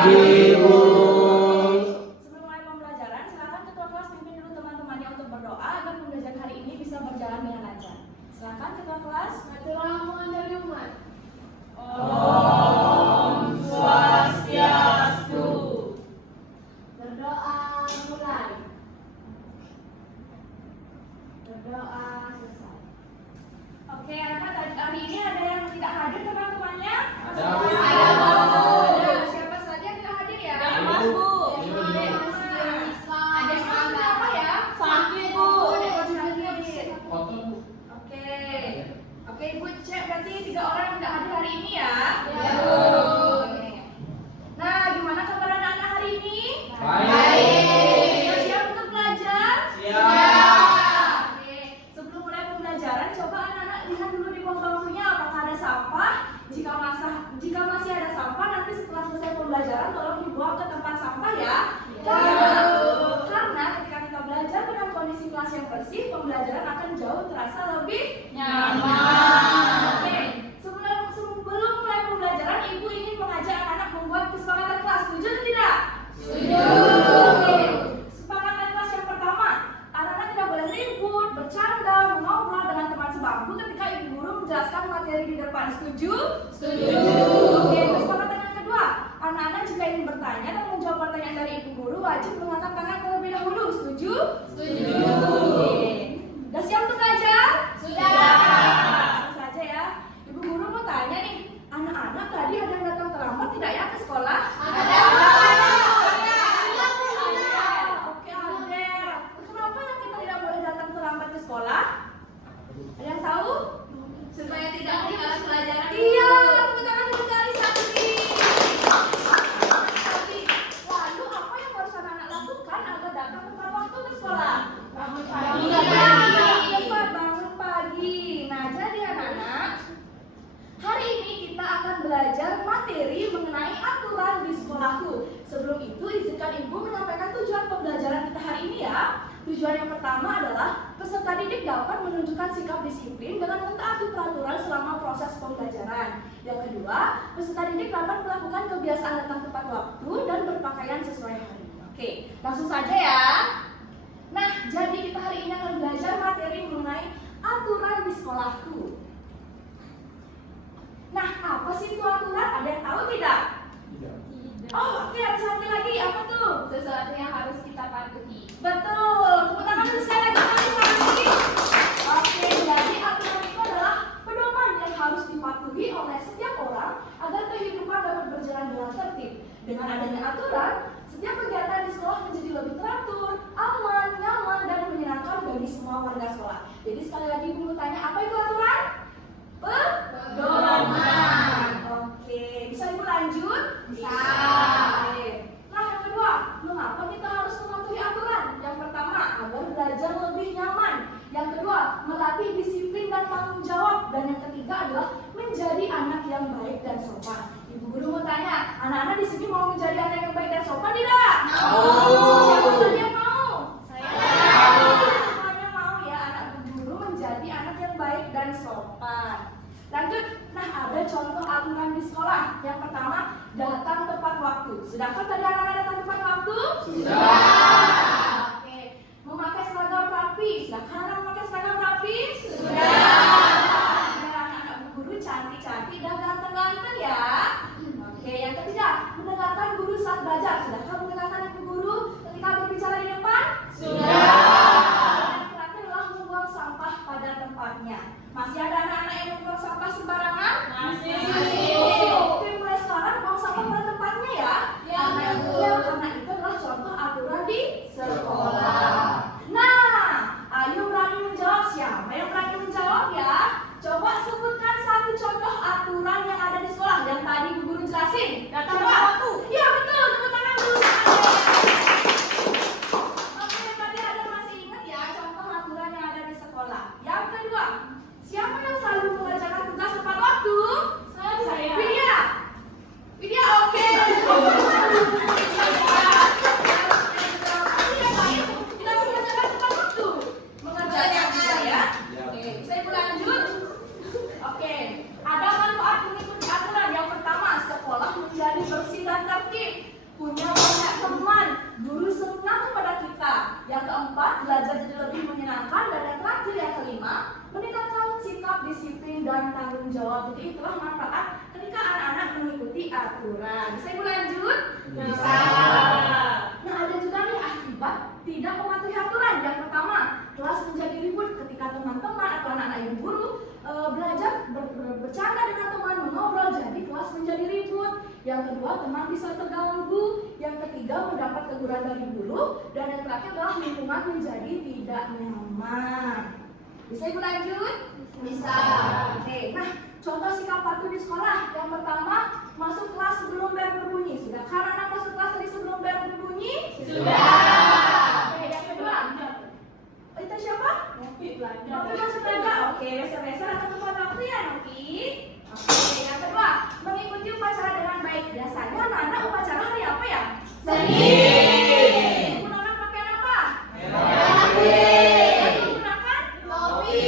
pagi, Bu. Sebelum mulai pembelajaran, silakan ketua kelas pimpin dulu teman-temannya untuk berdoa agar pembelajaran hari ini bisa berjalan dengan lancar. Silakan ketua kelas. Maturlah mengajari umat. Om Swastiastu. Berdoa mulai. Berdoa selesai. Oke, anak-anak, hari ini ada yang tidak hadir teman-temannya? Ada, Bu. Ada. Siapa saja yang tidak hadir ya? Mas, Bu. Ada yang apa ya? Sakit, Bu. Sakit. Foto, Bu. Oke. Oke, Ibu cek berarti 3 orang yang tidak hadir hari ini ya? Ya, Bu. Oke. Nah, gimana kabar anak-anak hari ini? Baik. Siap-siap untuk belajar? Siap. Oke. Sebelum mulai pembelajaran, coba anak-anak lihat dulu di bawah bangkunya apakah ada sampah. Jika masih ada sampah, nanti setelah selesai pembelajaran tolong dibuang ke tempat sampah ya. Karena ketika kita belajar dengan kondisi kelas yang bersih, pembelajaran akan jauh terasa lebih Nyaman. Oke, sebelum mulai pembelajaran, Ibu ingin mengajak anak-anak membuat kesepakatan kelas. Setuju atau tidak? Setuju. Oke, kesepakatan kelas yang pertama, anak-anak tidak boleh ribut, bercanda, mengobrol dengan teman sebangku ketika Ibu guru menjelaskan materi di depan. Setuju? Setuju. Oke, kesepakatan yang kedua, anak-anak jika ingin bertanya dan menjawab pertanyaan dari Ibu guru wajib mengangkat tangan terlebih dahulu. Setuju? Setuju. Oke. Udah siap untuk belajar? Sudah. Langsung saja ya. Ibu guru mau tanya nih, anak-anak tadi ada yang datang terlambat tidak ya ke sekolah? Ada. Oke, ada. Kenapa kita tidak boleh datang terlambat ke sekolah? Ada yang tahu? Supaya tidak ketinggalan pelajaran. Iya, tepuk tangan dulu dari Sakti. Lalu apa yang harus anak-anak lakukan agar datang tepat waktu ke sekolah? Bangun Iya, pagi. tepat bangun pagi. Nah, jadi anak-anak, hari ini kita akan belajar materi mengenai aturan di sekolahku. Sebelum itu, izinkan Ibu menyampaikan tujuan pembelajaran kita hari ini ya. Tujuan yang pertama adalah peserta didik dapat menunjukkan sikap disiplin dengan mentaati peraturan selama proses pembelajaran. Yang kedua, peserta didik dapat melakukan kebiasaan datang tepat waktu dan berpakaian sesuai hari. Oke, langsung saja ya. Nah, jadi kita hari ini akan belajar materi mengenai aturan di sekolahku. Nah, apa sih itu aturan? Ada yang tahu tidak? Oh, oke, ada satu lagi. Apa tuh? Sesuatu yang harus kita patuhi. Betul. Tepuk tangan dulu sekali lagi. Oke, jadi aturan itu adalah pedoman yang harus dipatuhi oleh setiap orang agar kehidupan dapat berjalan dengan tertib. Dengan adanya aturan, setiap kegiatan di sekolah menjadi lebih teratur, aman, nyaman, dan menyenangkan bagi semua warga sekolah. Jadi sekali lagi Ibu mau tanya, apa itu aturan? Pedoman. Oke, bisa Ibu lanjut? Bisa. Oke. Nah, yang kedua, mengapa kita harus mematuhi aturan? Yang pertama, agar belajar lebih nyaman. Yang kedua, melatih disiplin dan tanggung jawab. Dan yang ketiga adalah menjadi anak yang baik dan sopan. Ibu guru mau tanya, anak-anak di sini mau menjadi anak yang baik dan sopan tidak? Siapa saja yang mau? Semuanya mau ya, anak guru menjadi anak yang baik dan sopan. Lanjut, nah ada contoh aturan di sekolah. Yang pertama, datang tepat waktu. Sudahkah tadi anak-anak datang tepat waktu? Sudah. Oke, memakai seragam rapi. Sudahkah anak memakai seragam rapi? Sudah. Biar anak-anak guru cantik-cantik dan ganteng-ganteng ya. Oke, yang ketiga, mendengarkan guru saat belajar. Sudahkah mendengarkan ibu guru ketika berbicara di depan? Sudah. Yang terakhir adalah membuang sampah pada tempatnya. Masih ada anak-anak yang membuang sampah sembarangan? Masih. Oke, mulai sekarang buang sampah pada tempatnya ya. Ya, Bu. Karena itu adalah contoh aturan di sekolah. Nah, ayo itulah manfaat ketika anak-anak mengikuti aturan. Bisa Ibu lanjut? Bisa. Nah, ada juga nih akibat tidak mematuhi aturan. Yang pertama, kelas menjadi ribut ketika teman-teman atau anak-anak ibu guru belajar bercanda dengan teman, mengobrol, jadi kelas menjadi ribut. Yang kedua, teman bisa terganggu. Yang ketiga, mendapat teguran dari guru. Dan yang terakhir adalah lingkungan menjadi tidak nyaman. Bisa Ibu lanjut? Bisa. Oke, nah contoh sikap patuh di sekolah. Yang pertama, masuk kelas sebelum bel berbunyi. Sudahkah anak masuk kelas tadi sebelum bel berbunyi? Sudah. Oke, yang kedua. Itu siapa? Nopi masuk belanja. Oke, besar-besar atau tepat waktu ya Nopi? Oke, yang kedua, mengikuti upacara dengan baik. Biasanya anak-anak upacara hari apa ya? Senin. Menggunakan pakaian apa? Merah putih. Menggunakan Topi.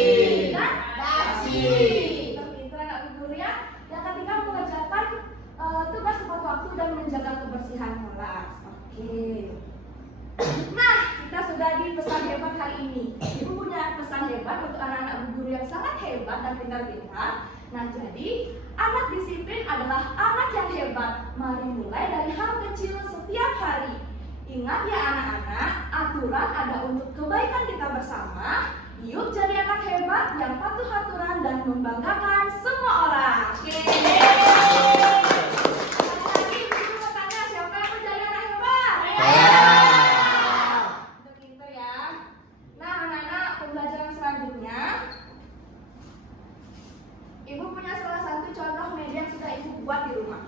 dan Dasi. Pintar anak guru ya. Yang ketiga, mengerjakan tugas tepat waktu dan menjaga kebersihan kelas. Oke. Nah, kita sudah di pesan hebat hari ini. Ibu punya pesan hebat untuk anak-anak guru yang sangat hebat dan pintar-pintar. Nah, jadi anak disiplin adalah anak yang hebat. Mari mulai dari hal kecil setiap hari. Ingat ya anak-anak, aturan ada untuk kebaikan kita bersama. Yuk jadi anak hebat yang patuh aturan dan membanggakan semua orang. Oke. Lagi ibu mau tanya, siapa yang mau jadi anak hebat? Pintar ya. Nah, anak-anak, pembelajaran selanjutnya, Ibu punya salah satu contoh media yang sudah Ibu buat di rumah.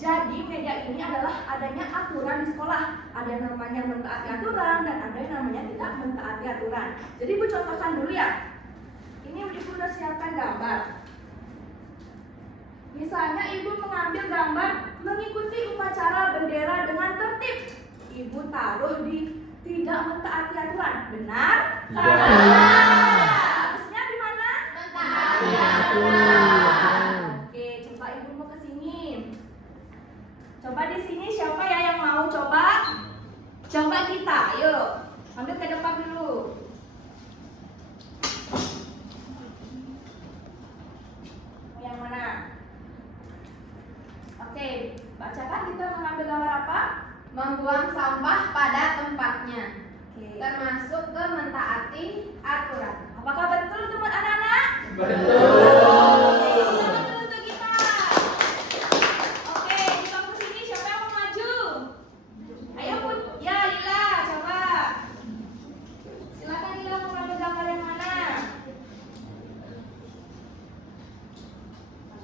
Jadi media ini adalah adanya aturan di sekolah. Ada yang namanya mentaati aturan dan ada yang namanya tidak mentaati aturan. Jadi Ibu contohkan dulu ya. Ini Ibu sudah siapkan gambar. Misalnya Ibu mengambil gambar mengikuti upacara bendera dengan tertib. Ibu taruh di tidak mentaati aturan. Benar? Harusnya di mana? Mentaati aturan. Oke, coba Ibu mau ke sini. Coba di sini siapa ya yang mau coba? Coba kita, yuk. Ambil ke depan dulu. Yang mana? Oke, bacakan kita mengambil gambar apa? Membuang sampah pada tempatnya, Oke. termasuk ke mentaati aturan. Apakah betul teman anak-anak? Betul. Selamat untuk kita. Oke, di bangku sini siapa yang mau maju? Ayo Put, ya Lila, coba. Silakan Lila mengambil gambar yang mana?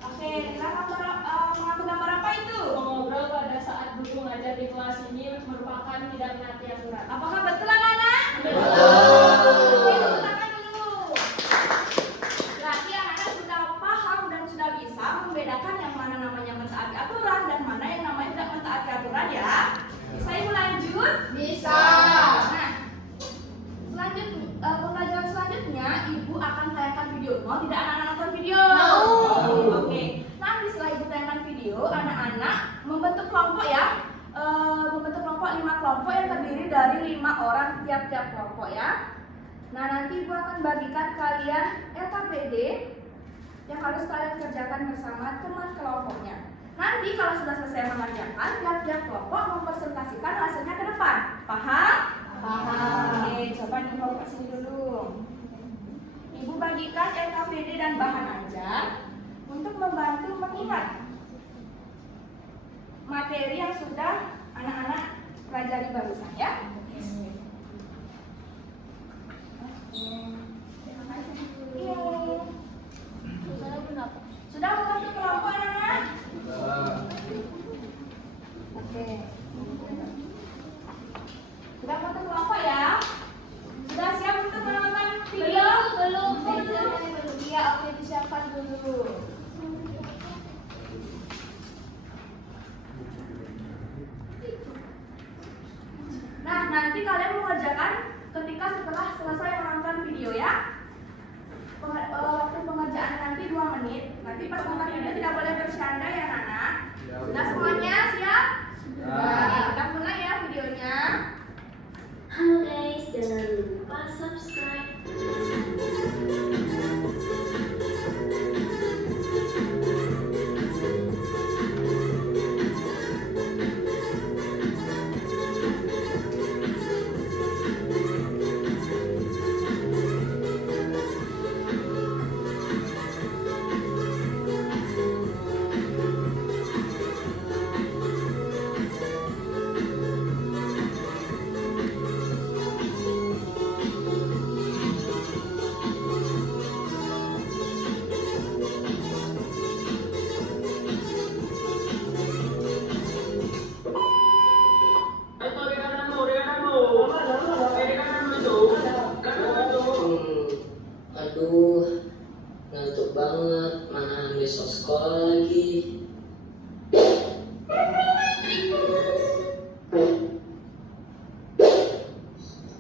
Oke, Lila mengambil gambar apa itu? Mengobrol pada saat guru mengajar di kelas ini merupakan tidak menaati aturan. Apakah betul anak-anak? Betul. Oke, tepuk tangan dulu. Berarti anak-anak sudah paham dan sudah bisa membedakan yang mana namanya mentaati aturan dan mana yang namanya tidak mentaati aturan ya. Bisa Ibu lanjut? Bisa. Nah, pembelajaran selanjutnya Ibu akan tayangkan video. Mau tidak anak-anak nonton video? Mau. Oke. Nanti setelah Ibu tayangkan video, anak-anak membentuk kelompok ya. Membentuk kelompok 5 kelompok yang terdiri dari 5 orang tiap-tiap kelompok ya. Nah, nanti Ibu akan bagikan kalian LKPD yang harus kalian kerjakan bersama teman kelompoknya. Nanti kalau sudah selesai mengerjakan, tiap-tiap kelompok mempresentasikan hasilnya ke depan. Paham? Paham. Oke, coba di kelompok sini dulu. Ibu bagikan LKPD dan bahan ajar untuk membantu mengingat materi yang sudah anak-anak pelajari barusan ya. Iya. Sudah membantu kelompok anak-anak? Oke. Sudah membantu kelompok ya? Sudah siap untuk menonton video? Belum. Iya, oke, disiapkan dulu. Nah, nanti kalian Aduh, ngantuk banget. Mana besok sekolah lagi.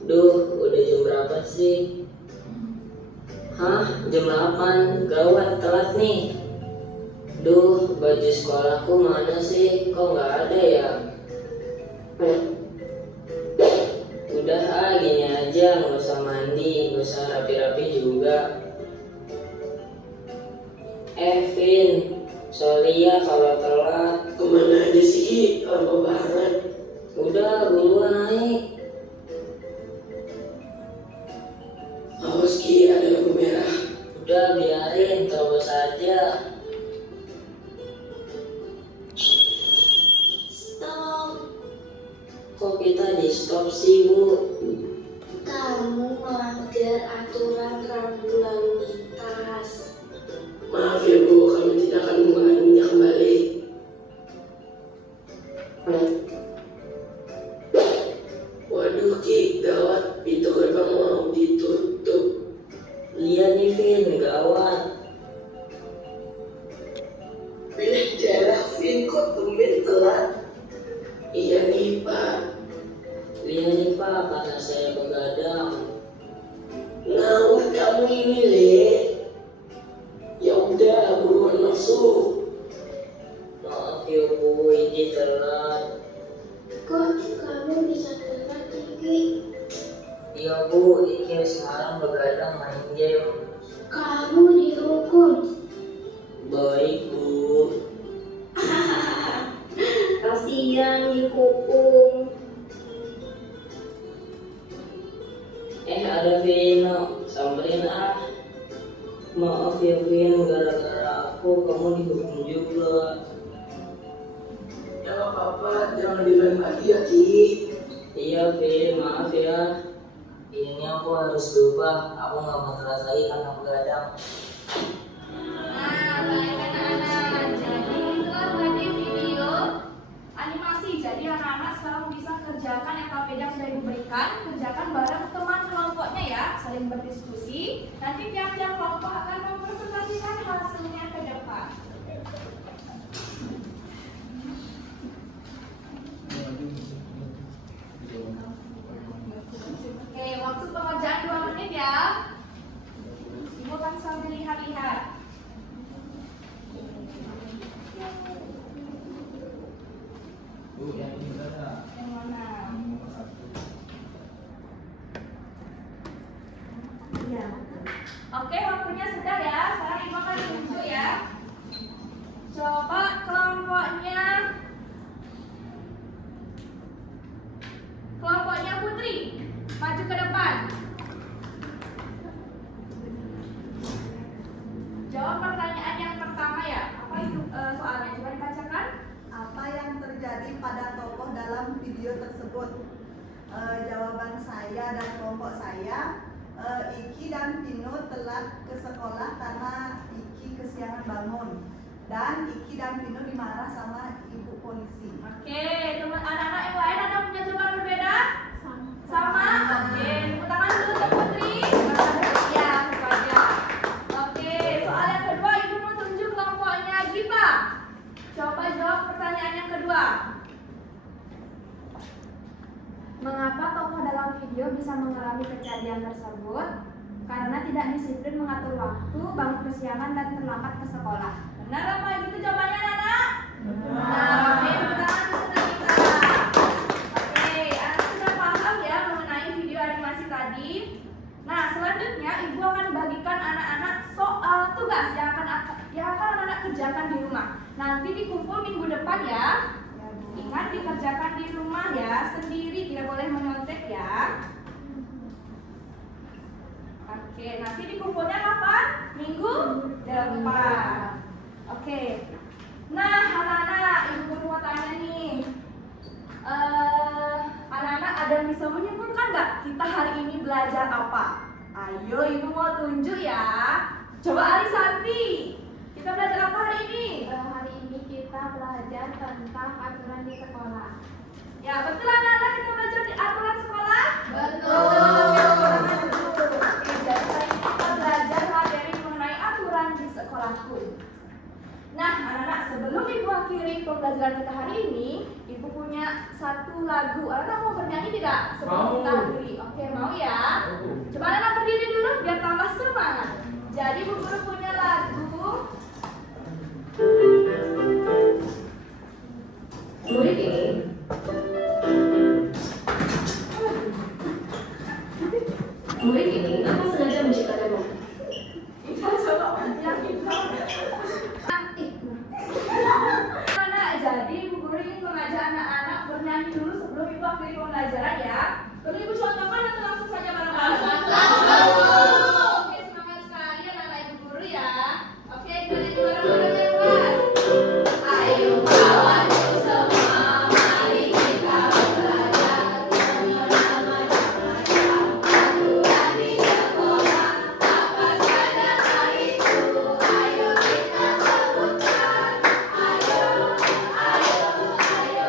Duh, udah jam berapa sih? Hah, jam 8. Gawat, telat nih. Duh, baju sekolahku mana sih? Kok nggak ada ya? Udah gini aja, nggak usah mandi, nggak usah rapi-rapi juga. Vin, sorry ya kalau telat. Kemana aja sih? Lama banget. Udah, buruan naik. Awas Ki, ada lampu merah. Udah, biarin, terus aja. Stop. Kok kita di stop sih, Bu? Kamu melanggar aturan rambu lalu lintas. Maaf ya Bu, kami tidak akan mengulanginya kembali. Waduh Ki, gawat, pintu gerbang mau ditutup. Lihat nih, Vin, gawat. Pilih jarak, Vin, kok tumben telat? Iya nih Pak. Lihat nih, Pak, karena saya begadang. Ngawur kamu ini, Le. Ya udah, buruan masuk. Maaf ya, Bu, ini telat. Kok kamu bisa telat Iki? Iya, Bu, ini sekarang begadang main game. Kamu dihukum. Baik, Bu. Kasihan dihukum. Ada Vino, samperin ah. Maaf ya, Vin, gara-gara aku kamu dihukum juga. Ya nggak apa-apa, jangan diulang lagi ya Ki. Iya, Vin, maaf ya. Ini aku harus berubah, aku nggak mau telat lagi karena begadang. Nah, baik anak-anak. Jadi itulah tadi video animasi. Jadi anak-anak sekarang bisa kerjakan FKP yang sudah ibu berikan, kerjakan bareng teman kelompoknya ya, saling berdiskusi. Nanti tiap-tiap kelompok akan mempresentasikan hasilnya ke depan. Oke, waktu pengerjaan 2 menit ya. Ibu akan sambil lihat-lihat. Yang mana? Iya. Oke, waktunya sudah ya. Sekarang ibu akan tunjuk ya. Coba kelompoknya Putri, maju ke depan. Jawab pertanyaan yang pertama ya. Apa itu soalnya? Coba dibacakan. Apa yang terjadi pada tokoh dalam video tersebut? Jawaban saya dan kelompok saya, Iki dan Pino telat ke sekolah karena Iki kesiangan bangun, dan Iki dan Pino dimarah sama ibu polisi. Oke, teman anak-anak yang lain ada punya jawaban berbeda? Sama? Oke, tepuk tangan dulu untuk Putri. Ya, itu aja. Oke, soal yang kedua ibu mau tunjuk kelompoknya Gipa. Coba jawab pertanyaan yang kedua. Mengapa tokoh dalam video bisa mengalami kejadian tersebut? Karena tidak disiplin mengatur waktu, bangun kesiangan dan terlambat ke sekolah. Benar apa gitu jawabannya, Nana? Benar. Oke, tepuk tangan untuk kita. Oke, anak sudah paham ya mengenai video animasi tadi. Nah, selanjutnya ibu akan bagikan anak-anak soal tugas yang akan anak-anak kerjakan di rumah. Nanti dikumpul minggu depan ya. Ingat dikerjakan di rumah ya, sendiri, tidak boleh menyontek ya. Oke, nanti dikumpulnya kapan? Minggu depan. Oke. Nah, anak-anak, ibu mau tanya nih. Anak-anak ada yang bisa menyimpulkan nggak kita hari ini belajar apa? Ayo, ibu mau tunjuk ya. Coba Alisanti, kita belajar apa hari ini? Hari ini kita belajar tentang aturan di sekolah. Ya, betul anak-anak, kita belajar di aturan sekolah? Betul. Oke, jadi hari ini kita belajar sebelum Ibu akhiri pembelajaran kita hari ini, Ibu punya satu lagu. Anak mau bernyanyi tidak? Sebelum kita akhiri. Oke, mau ya? Coba anak berdiri dulu biar tambah semangat. Jadi Bu Guru punya lagu. Murid ini apa sengaja menciptakanmu? Kita coba bernyanyi. Mana? Jadi Bu Guru ingin mengajak anak-anak bernyanyi dulu sebelum Ibu akhiri pembelajaran ya. Perlu Ibu contohkan atau langsung saja bareng-bareng? Oke, semangat sekali anak-anak Ibu Guru ya. Oke, kita nyanyi bareng-bareng ya kelas. Ayo kawan semua, mari kita belajar bersama-sama aturan di sekolah. Apa saja itu? Ayo kita sebutkan. Ayo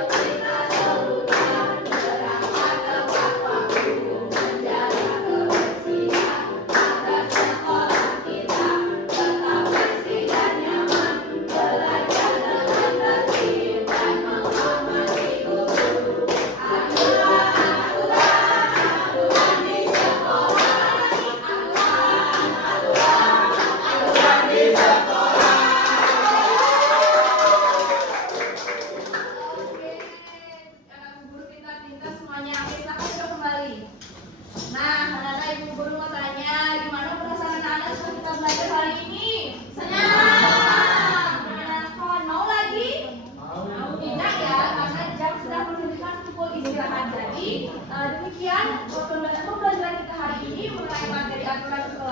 kita sebutkan. Berapa tepat waktu menjaga kebersihan agar sekolah kita tetap bersih dan nyaman. Belajar dengan tertib dan menghormati guru. Aturan di sekolah. Aturan di sekolah. Oke, anak Bu Guru pintar-pintar semuanya. Oke, silakan sudah kembali. Nah, anak-anak Ibu Guru mau tanya, gimana perasaan anak-anak setelah kita belajar hari ini? Senang. Menyenangkan. Mau lagi? Mau. Tidak ya, karena jam sudah menunjukkan pukul istirahat. Jadi, demikian pembelajaran kita hari ini mengenai materi aturan sekolah